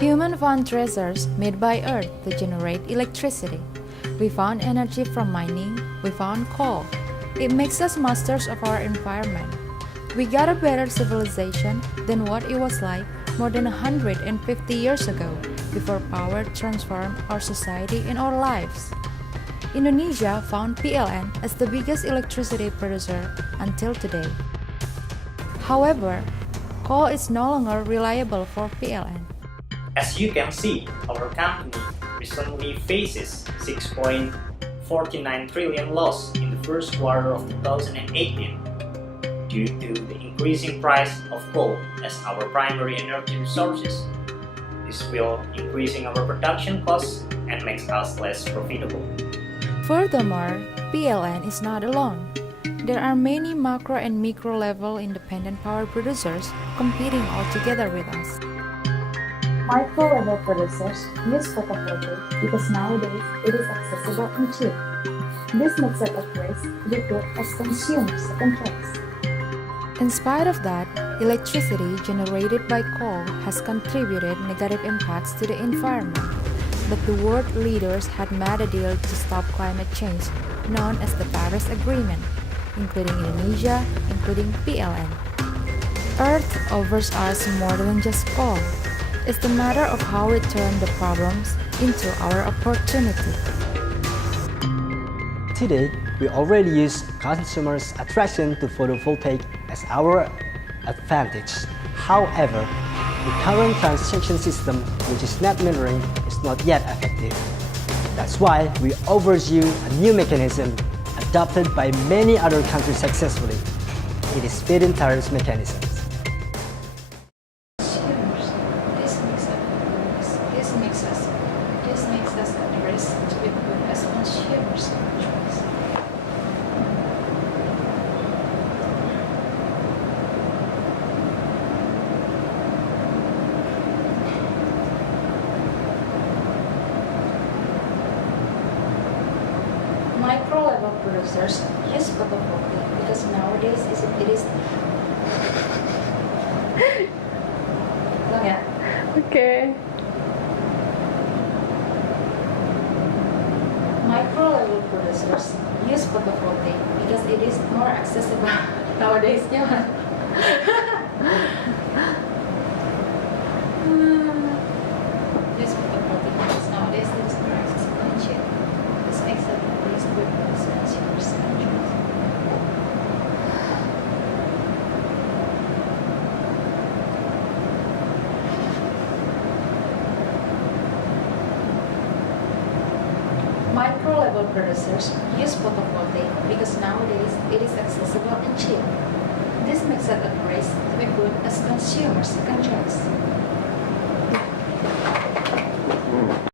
Human found treasures made by Earth to generate electricity. We found energy from mining, we found coal. It makes us masters of our environment. We got a better civilization than what it was like more than 150 years ago, before power transformed our society and our lives. Indonesia found PLN as the biggest electricity producer until today. However, coal is no longer reliable for PLN. As you can see, our company recently faces 6.49 trillion loss in the first quarter of 2018 due to the increasing price of coal as our primary energy resources. This will increasing our production costs and makes us less profitable. Furthermore, PLN is not alone. There are many macro and micro level independent power producers competing all together with us. Micro-level producers use photovoltaic because nowadays it is accessible and cheap. This makes it a place to be put as consumers' second choice. In spite of that, electricity generated by coal has contributed negative impacts to the environment. But the world leaders had made a deal to stop climate change, known as the Paris Agreement, including Indonesia, including PLN. Earth offers us more than just coal. It's the matter of how we turn the problems into our opportunity. Today, we already use consumers' attraction to photovoltaic as our advantage. However, the current transaction system, which is net metering, is not yet effective. That's why we overview a new mechanism adopted by many other countries successfully. It is feed-in tariff mechanism. This makes us at risk to be put as consumers' choice. Micro-level producers use photovoltaic because nowadays it is. Long ya? Okay. Micro-level producers use photovoltaic because it is more accessible nowadays. Use photovoltaic because nowadays it is more accessible and cheap. This makes it at least good for consumers and choice. Micro-level producers use photovoltaic because nowadays it is accessible and cheap. This makes it a risk to be put as consumers' second choice.